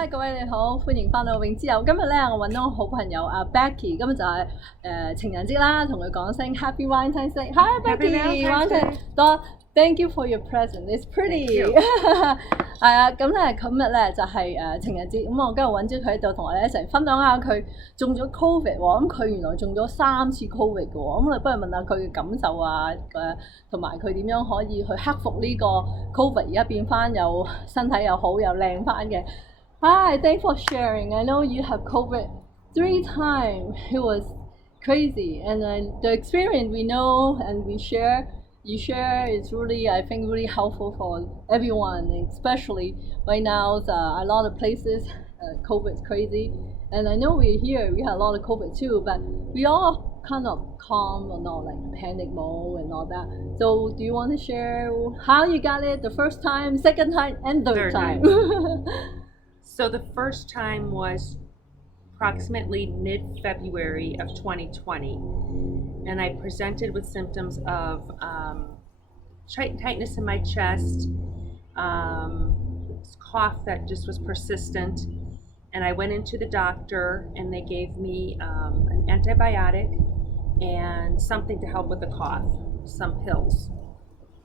Hi 各位你好，歡迎翻到永之友。今日咧我揾到我好朋友阿 Becky，今日就係情人節啦，同佢講聲 Happy Valentine's Day。Hi Becky，Valentine's Day。Thank you for your present. It's pretty。係啊，咁咧今日咧就係情人節，咁我今日揾咗佢喺度同我哋一齊分享下佢中咗 Covid 喎。咁佢原來中咗3次 Covid 嘅喎，咁我哋不如問下佢嘅感受啊，同埋佢點樣可以去克服呢個 Covid，而家變翻又身體又好又靚翻嘅。Hi, thanks for sharing. I know you have COVID 3 times. It was crazy, and the experience we know and you share is really, I think, really helpful for everyone, especially right now. A lot of places, COVID is crazy, and I know we're here. We had a lot of COVID too, but we all kind of calm and not like panic mode and all that. So, do you want to share how you got it the first time, second time, and third time? So the first time was approximately mid-February of 2020, and I presented with symptoms of tightness in my chest, cough that just was persistent, and I went into the doctor and they gave me an antibiotic and something to help with the cough, some pills.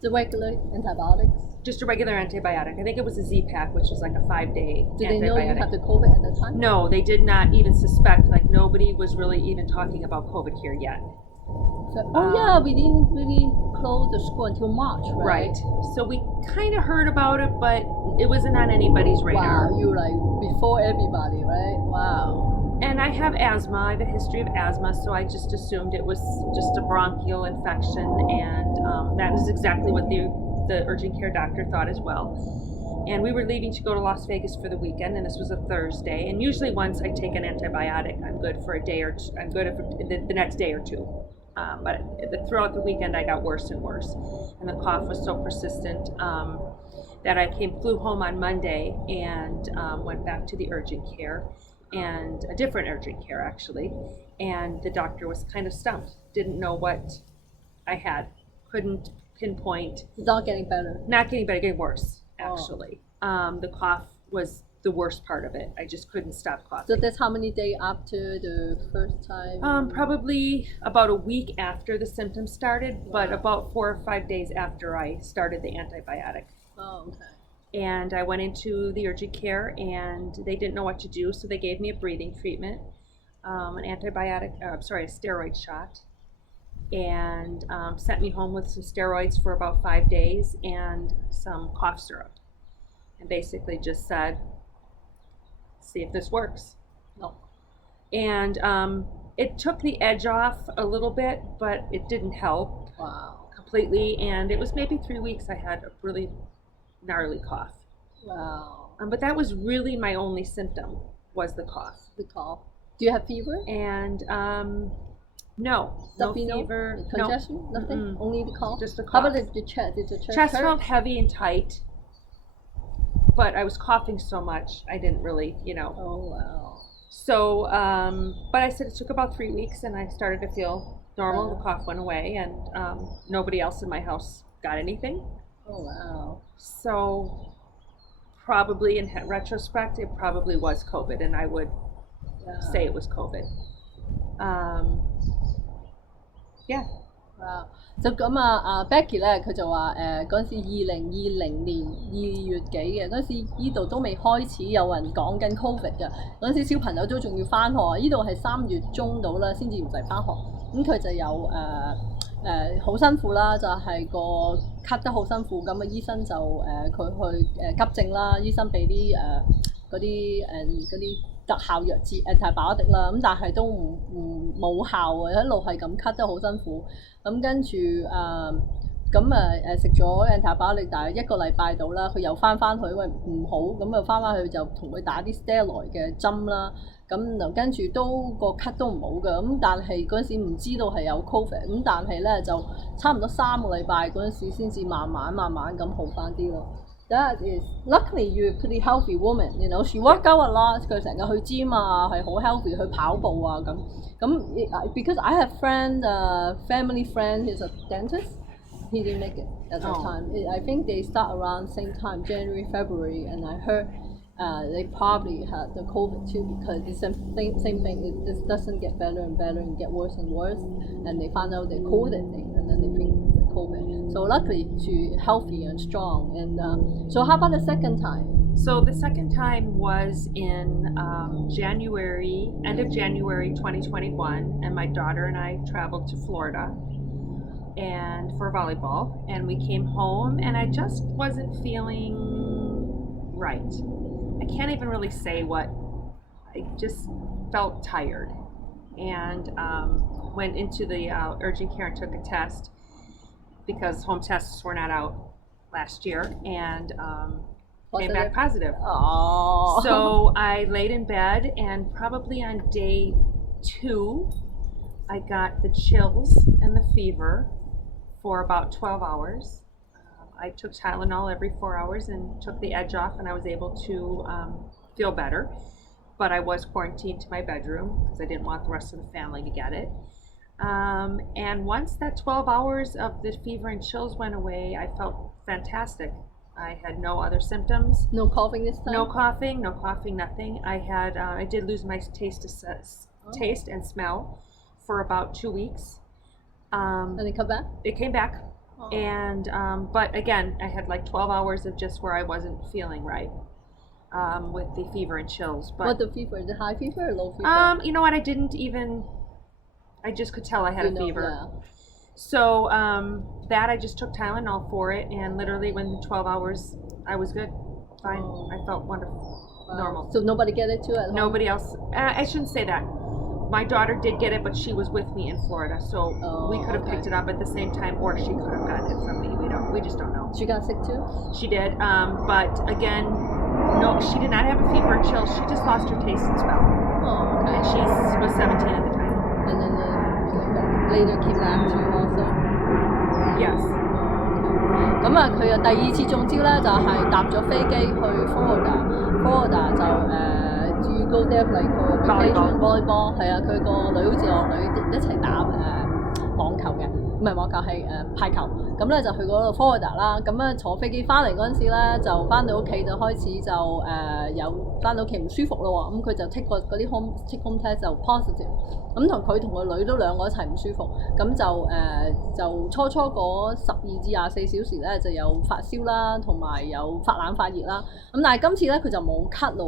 The regular antibiotics? Just a regular antibiotic. I think it was a Z-Pack, which was like a 5-day antibiotic. Did they know you had the COVID at the time? No, they did not even suspect. Like nobody was really even talking about COVID here yet. Yeah, we didn't really close the school until March, right? Right. So we kind of heard about it, but it wasn't on anybody's radar. Wow, you were like before everybody, right? Wow. And I have asthma. I have a history of asthma, so I just assumed it was just a bronchial infection, and that is exactly what the urgent care doctor thought as well. And we were leaving to go to Las Vegas for the weekend, and this was a Thursday. And usually once I take an antibiotic, I'm good for a day or two. I'm good for the next day or two. But throughout the weekend, I got worse and worse. And the cough was so persistent that I flew home on Monday and went back to the urgent care, and a different urgent care actually. And the doctor was kind of stumped, didn't know what I had, couldn't pinpoint. It's not getting better. Not getting better, getting worse, actually. The cough was the worst part of it. I just couldn't stop coughing. So that's how many days after the first time? Probably about a week after the symptoms started, but about 4 or 5 days after I started the antibiotic. Oh, okay. And I went into the urgent care, and they didn't know what to do, so they gave me a breathing treatment, a steroid shot, and sent me home with some steroids for about 5 days and some cough syrup, and basically just said, see if this works. No. And it took the edge off a little bit, but it didn't help completely, and it was maybe 3 weeks I had a really gnarly cough. Wow. But that was really my only symptom, was the cough. The cough. Do you have fever? And no fever, congestion, no. Nothing. Mm-mm. Only the cough. Just the cough. How about the chest? Did the chest hurt? felt heavy and tight, but I was coughing so much I didn't really, Oh wow. So, but I said it took about 3 weeks, and I started to feel normal. The cough went away, and nobody else in my house got anything. Oh wow. So probably in retrospect, it probably was COVID, and I would say it was COVID. Yeah. Wow. So 咁Becky 咧，佢就話嗰陣時2020年2月幾嘅，嗰陣時依度都未開始有人講緊 Covid 嘅，嗰陣時小朋友都仲要返學，依度係3月中到啦，先至唔使返學。咁佢就有好辛苦啦，就係個咳得好辛苦，咁醫生就佢去急症啦，醫生俾啲嗰啲特效藥治antibiotic啦，咁但係都冇效喎，一路係咁咳得好辛苦，咁跟住食咗 antibiotic 大約1個禮拜到啦，佢又翻去，因為唔好，咁就翻去就同佢打啲 steroid 嘅針啦。咁跟住都個咳都唔好嘅，咁但係嗰陣時唔知道係有 Covid， 咁但係咧就差唔多3個禮拜嗰陣時先至慢慢咁好翻啲咯。That is luckily you're a pretty healthy woman, she work out a lot， 佢成日去 gym 啊，係好 healthy 去跑步啊咁。Because I have family friend, he's a dentist, he didn't make it at that time. I think they start around same time, January, February, and I heard they probably had the COVID too, because the same thing. It just doesn't get better and better and get worse and worse, and they found out they caught it thing, and then they think it's COVID. So luckily, she's healthy and strong. And so how about the second time? So the second time was in end of January 2021, and my daughter and I traveled to Florida and for volleyball, and we came home, and I just wasn't feeling right. I can't even really say what. I just felt tired, and went into the urgent care and took a test because home tests were not out last year, and came back positive. Aww. So I laid in bed, and probably on day 2, I got the chills and the fever for about 12 hours. I took Tylenol every 4 hours and took the edge off, and I was able to feel better. But I was quarantined to my bedroom because I didn't want the rest of the family to get it. And once that 12 hours of the fever and chills went away, I felt fantastic. I had no other symptoms. No coughing this time? No coughing, nothing. I did lose my taste and smell for about 2 weeks. And it come back? It came back. Oh. And but again, I had like 12 hours of just where I wasn't feeling right with the fever and chills. But what the fever? Is it high fever or low fever? You know what? I just could tell I had a fever. Yeah. So that I just took Tylenol for it, and literally within 12 hours, I was good, fine. Oh. I felt wonderful, normal. So nobody get it too at home? Nobody else. I shouldn't say that. My daughter did get it, but she was with me in Florida, so we could have picked it up at the same time, or she could have gotten it from me. We just don't know. She got sick too? She did, but again, no, she did not have a fever or chills. She just lost her taste and smell. Oh, okay. And she was 17 at the time. And then later came back to you also? Yes. 咁啊，佢啊第二次中招咧，就係搭咗飛機去 Florida 就you go there like for vacation volleyball 係啊，佢個女好似我女一齊打網球嘅，唔係網球係排球。咁咧就去嗰度 Florida 啦。咁咧坐飛機翻嚟嗰陣時咧，就翻到屋企就開始就有翻到屋企唔舒服咯喎。咁佢就 take 嗰啲 take home test 就 positive。咁同個女都兩個一齊唔舒服，咁就初嗰12至24小時咧就有發燒啦，同埋有發冷發熱啦。咁但係今次咧佢就冇咳咯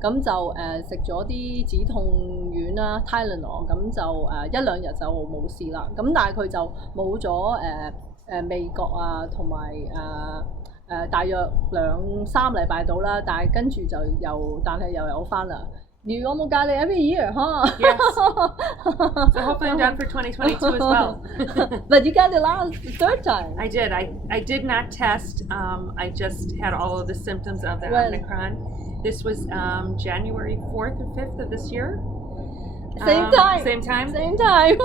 喎，咁就食咗啲止痛丸啦 Tylenol， 咁就1-2日就冇事啦。咁但係佢就冇咗味覺啊，同埋大約2-3禮拜到啦，但係跟住就但係又有翻啦。You almost got it every year, huh? Yes. So hopefully I'm done for 2022 as well. But you got it third time. I did. I did not test. I just had all of the symptoms of the Omicron. This was January 4th or 5th of this year. Same time. Same time. Same time.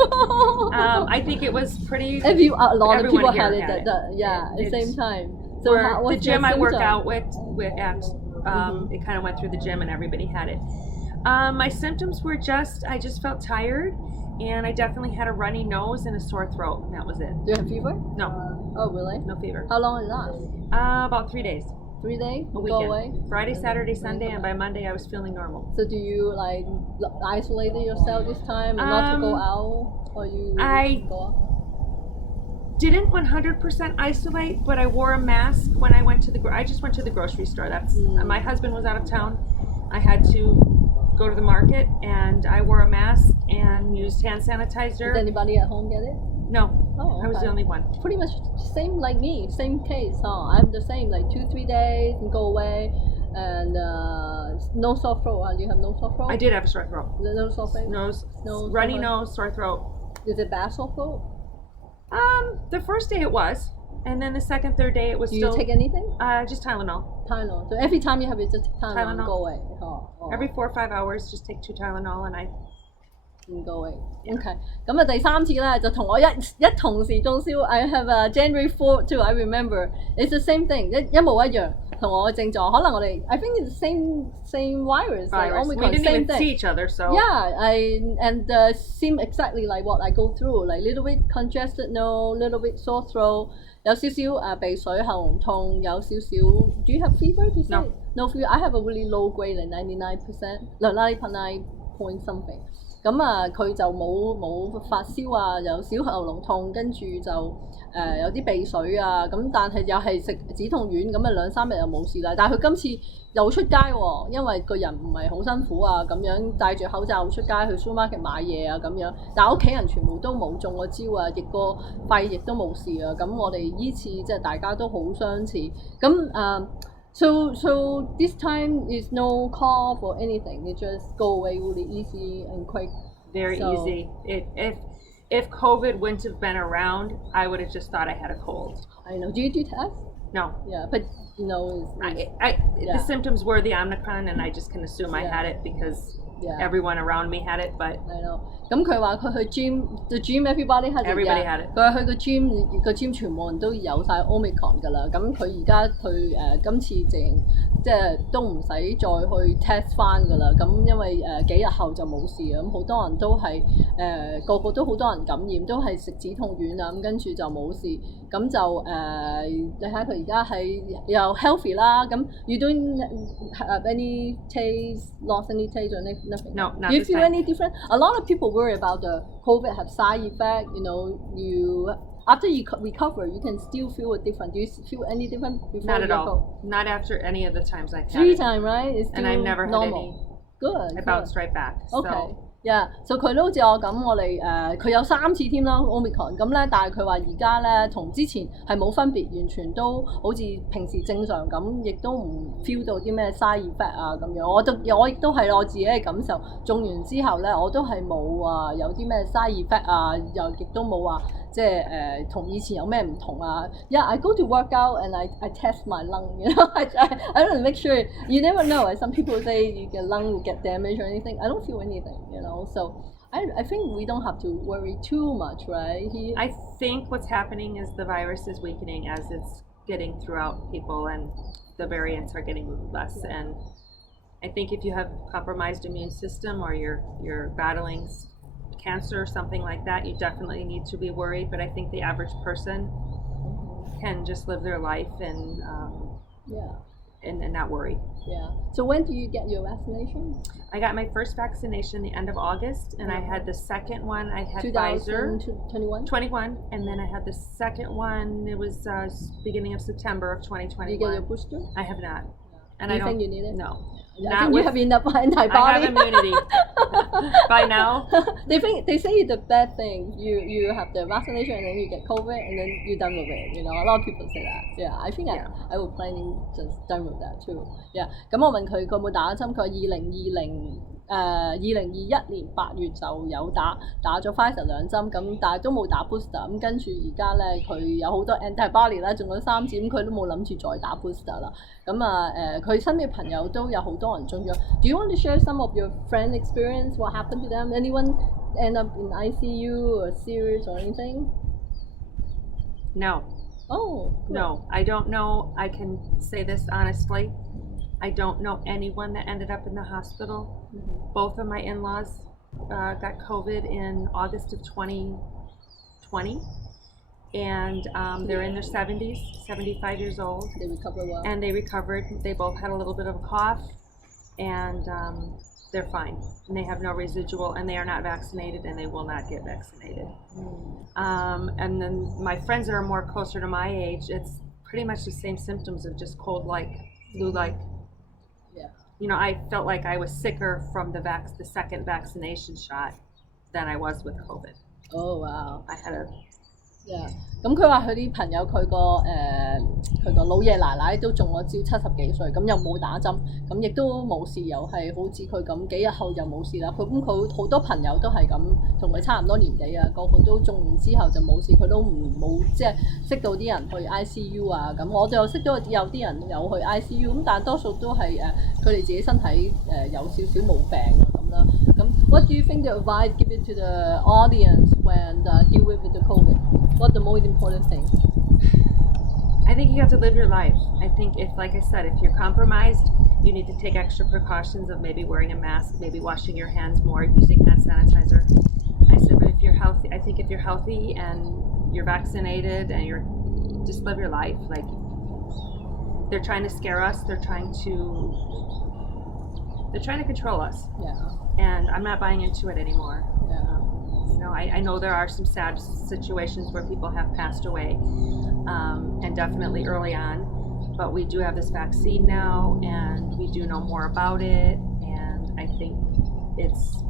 I think it was pretty. A lot of people had it. Same time. So the gym I work out with at it kind of went through the gym and everybody had it. My symptoms were I just felt tired, and I definitely had a runny nose and a sore throat, and that was it. Do you have fever? No. Oh, really? No fever. How long did it last? About 3 days. 3 days? A weekend. Go away? Friday, Saturday, Sunday, and by Monday I was feeling normal. So do you isolate yourself this time and not to go out, or you go out? Didn't 100% isolate, but I wore a mask when I went to I just went to the grocery store. My husband was out of town. I had to go to the market, and I wore a mask and used hand sanitizer. Did anybody at home get it? No. Oh, okay. I was the only one. Pretty much same like me, same case, huh? I'm the same, like 2-3 days and go away, and no sore throat. Do you have no sore throat? I did have a sore throat. No sore throat? Runny nose, sore throat. Is it bad sore throat? The first day it was, and then the second, third day it was still. Do you take anything? Just Tylenol. Tylenol. So every time you have it, just Tylenol. Go away. Every 4 or 5 hours, just take 2 Tylenol, and 唔 going。OK， 咁啊第三次咧就同我一同時中燒。I have a January 4th too. I remember. It's the same thing. 一模一樣，同我嘅症狀。可能我哋 I think it's the same virus. Like We Omicron, didn't same even thing. see each other, so Yeah, and seem exactly like what I go through. Like little bit congested nose, little bit sore throat. 有少少鼻水、喉嚨痛，有少少。Do you have fever? No. No fever. I have a really low grade, like 99%, no 99 point something。咁啊，佢就冇發燒啊，有小喉嚨痛，跟住就有啲鼻水啊，咁但係又係食止痛丸，咁啊2-3日又冇事啦。但係佢今次又出街喎，因為個人唔係好辛苦啊，咁樣戴住口罩出街去 supermarket 買嘢啊咁樣。但係屋企人全部都冇中過招啊，疫過肺亦都冇事啊。咁我哋依次即係大家都好相似。咁So this time is no cough or anything. It just go away really easy and quick. very easy. If COVID wouldn't have been around, I would have just thought I had a cold. I know. Do you do tests? No. Yeah, but The symptoms were the Omicron, and I just can assume I had it because everyone around me had it. But I know. 咁佢話佢去 the gym everybody has it. Everybody had it. 佢話去個 gym 全部人都有晒 Omicron 㗎啦。咁佢而家今次即係都唔使再去 test 翻㗎啦。咁因為幾日後就冇事啊。咁好多人都係個個都好多人感染，都係食止痛丸啊。咁跟住就冇事。咁就你睇佢而家係又 healthy 啦。咁 you don't have any taste, lost any taste or nothing? No, not Do you this feel time. any different? A lot of people worry about the COVID have side effect. You after you recover, you can still feel it different. Do you feel any different before? Not at you all. Not after any of the times I've had 3 it. times, right? It's still And I've never had normal. any. Good. I bounced right back. Okay. So Yeah, so 佢都好似我咁，我哋佢有3次添啦 Omicron，咁咧，但係佢話而家咧同之前係冇分別，完全都好似平時正常咁，亦都唔 feel 到啲咩 side effect 啊咁樣。我亦都係我自己嘅感受，中完之後咧，我都係冇話有啲咩 side effect 啊，又亦都冇話即係同以前有咩唔同啊。Yeah, I go to work out and I test my lung. I don't make sure. You never know. Some people say your lung will get damaged or anything. I don't feel anything. So I think we don't have to worry too much, right? I think what's happening is the virus is weakening as it's getting throughout people, and the variants are getting less. And I think if you have compromised immune system or you're battling cancer or something like that, you definitely need to be worried. But I think the average person can just live their life and not worry. Yeah. So when do you get your vaccination? I got my first vaccination the end of August, and I had the second one. I had Pfizer. 2021? 21, and then I had the second one. It was beginning of September of 2021. You get your booster? I have not. And Do you I don't think you need it? No. I think you have enough antibody. I have immunity by now. They say the bad thing. You have the vaccination and then you get COVID and then you're done with it. A lot of people say that. Yeah, I think I would planning just done with that too. Yeah. 咁我問佢有冇打針，佢話2021年8月就有打咗 Pfizer 2針，咁但係都冇打 booster。咁跟住而家咧佢有好多 antibody 啦，中咗3次，咁佢都冇諗住再打 booster 啦。咁佢身邊嘅朋友都有好多人中咗。Do you want to share some of your friend experience? What happened to them? Anyone end up in ICU or serious or anything? No. Oh. Good. No, I don't know. I can say this honestly. I don't know anyone that ended up in the hospital. Mm-hmm. Both of my in-laws got COVID in August of 2020. And they're in their 70s, 75 years old. They recover well. And they recovered. They both had a little bit of a cough, and they're fine. And they have no residual, and they are not vaccinated, and they will not get vaccinated. And then my friends that are more closer to my age, it's pretty much the same symptoms of just cold-like, flu-like. Yeah. I felt like I was sicker from the second vaccination shot than I was with COVID. Oh, wow. I had a咁佢話佢啲朋友佢個老爺奶奶都中咗招，70幾歲，咁又冇打針，咁亦都冇事，又係好似佢咁幾日後又冇事啦。佢好多朋友都係咁，同佢差唔多年紀啊，個個都中完之後就冇事，佢都冇即係識到啲人去 ICU 啊咁。我哋又識到有啲人有去 ICU，咁但係多數都係佢哋自己身體有少少毛病啊咁啦。咁 What do you think the advice give it to the audience when deal with the COVID? What the most important thing? I think you have to live your life. I think if, like I said, if you're compromised, you need to take extra precautions of maybe wearing a mask, maybe washing your hands more, using hand sanitizer. I said, but if you're healthy, I think if you're healthy and you're vaccinated and you're just live your life. Like, they're trying to scare us. They're trying to control us. Yeah. And I'm not buying into it anymore. Yeah. You know, I know there are some sad situations where people have passed away, and definitely early on. But we do have this vaccine now, and we do know more about it. And I think it's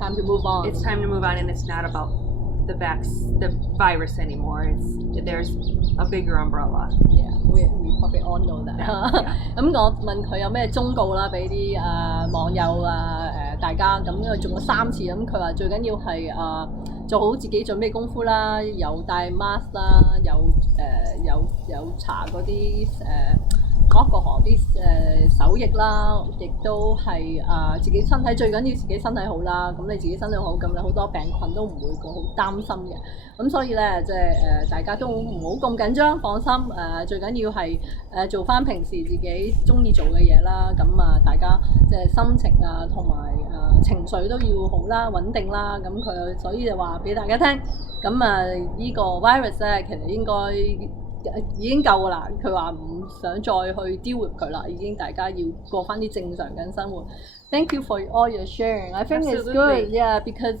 time to move on. It's time to move on, and it's not about the virus anymore. There's a bigger umbrella. Yeah, we probably all know that. 咁我問佢有咩忠告啦，俾啲網友大家咁，因為中咗3次，咁佢話最緊要係做好自己準備功夫啦，有戴 mask 啦，有搽嗰啲alcohol 啲手液啦，亦都係自己身體最緊要自己身體好啦。咁你自己身體好，咁你好多病菌都唔會好擔心嘅。咁所以咧，即係大家都唔好咁緊張，放心。最緊要係做翻平時自己中意做嘅嘢啦。咁大家即係心情同埋情緒都要好啦，穩定啦。咁佢所以就話俾大家聽，咁呢個 virus 咧，其實應該已經夠㗎啦，佢話唔想再去 deal with 佢啦，已經大家要過翻啲正常嘅生活。Thank you for all your sharing. I think it's good, yeah, because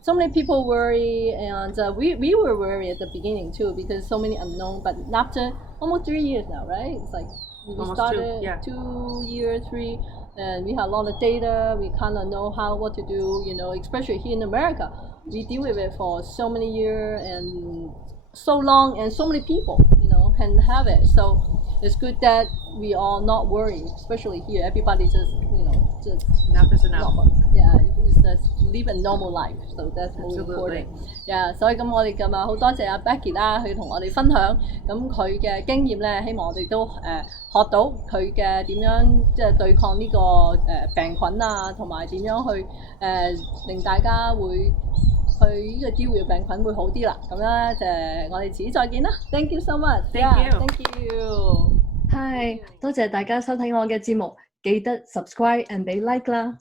so many people worry, and we were worried at the beginning too, because so many unknown. But after almost 3 years now, right? It's like we started 2 years, 3, and we have a lot of data. We kind of know what to do, you know, especially here in America. We deal with it for so many years and so long, and so many people, you know, can have it. So it's good that we are not worried, especially here. Everybody just, you know, just enough is enough. Yeah, just live a normal life. So that's most important. Yeah, 所以咁我哋今日好多謝阿 Becky 啦，佢同我哋分享咁佢嘅經驗咧，希望我哋都學到佢嘅點樣即係對抗呢個病菌啊，同埋點樣去令大家會去呢個機會嘅病菌會好啲啦。咁咧就我哋遲啲再見啦。Thank you so much. Thank you. Hi， 多謝大家收睇我嘅節目，記得 subscribe and 俾 like 啦。